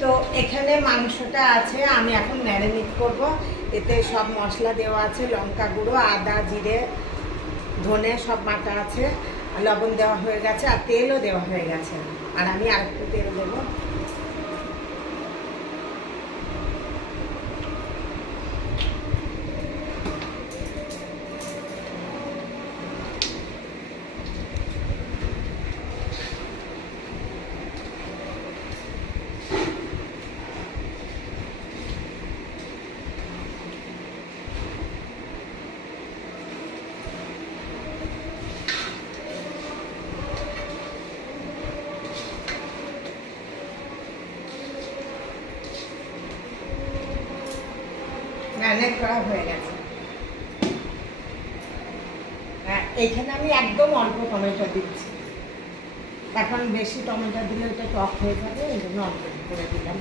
তো এখানে মাংসটা আছে, আমি এখন ম্যারিনেট করব। এতে সব মশলা দেওয়া আছে, লঙ্কা গুঁড়ো, আদা, জিরে, ধনে সব বাটা আছে, আর লবণ দেওয়া হয়ে গেছে, আর তেলও দেওয়া হয়ে গেছে। আর আমি আর একটু তেল দেবো। ম্যারিনেট করা হয়ে গেছে। এইখানে আমি একদম অল্প টমেটো দিচ্ছি, এখন বেশি টমেটো দিলে ওটা টক হয়ে যাবে, এই জন্য অল্প করে দিলাম।